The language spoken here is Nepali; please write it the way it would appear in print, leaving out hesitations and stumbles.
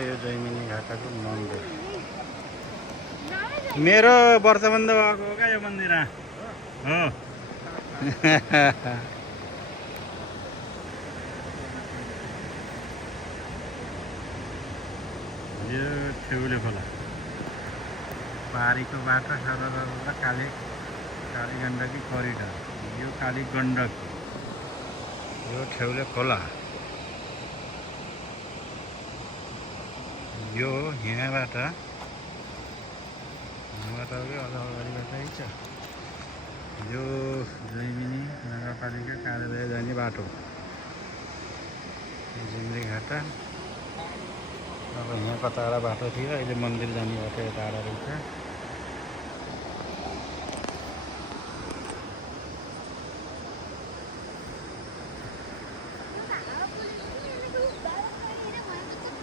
यो जैमिनी घाटाको मन्दिर। मेरो वर्षबन्ध भएको हो क्या यो मन्दिर हो। यो ठेउले खोला पारीको बाटो सरदर काली गण्डकी करिडोर। यो काली गण्डकी, यो ठेउले खोला। यो यहाँबाट अगाडिबाटै छ। यो जैमिनी नगरपालिका कार्यालय जाने बाटो जिम्री घाटा। अब यहाँ कताबाट बाटो थियो, अहिले मन्दिर जाने बाटो यताबाट रहेछ।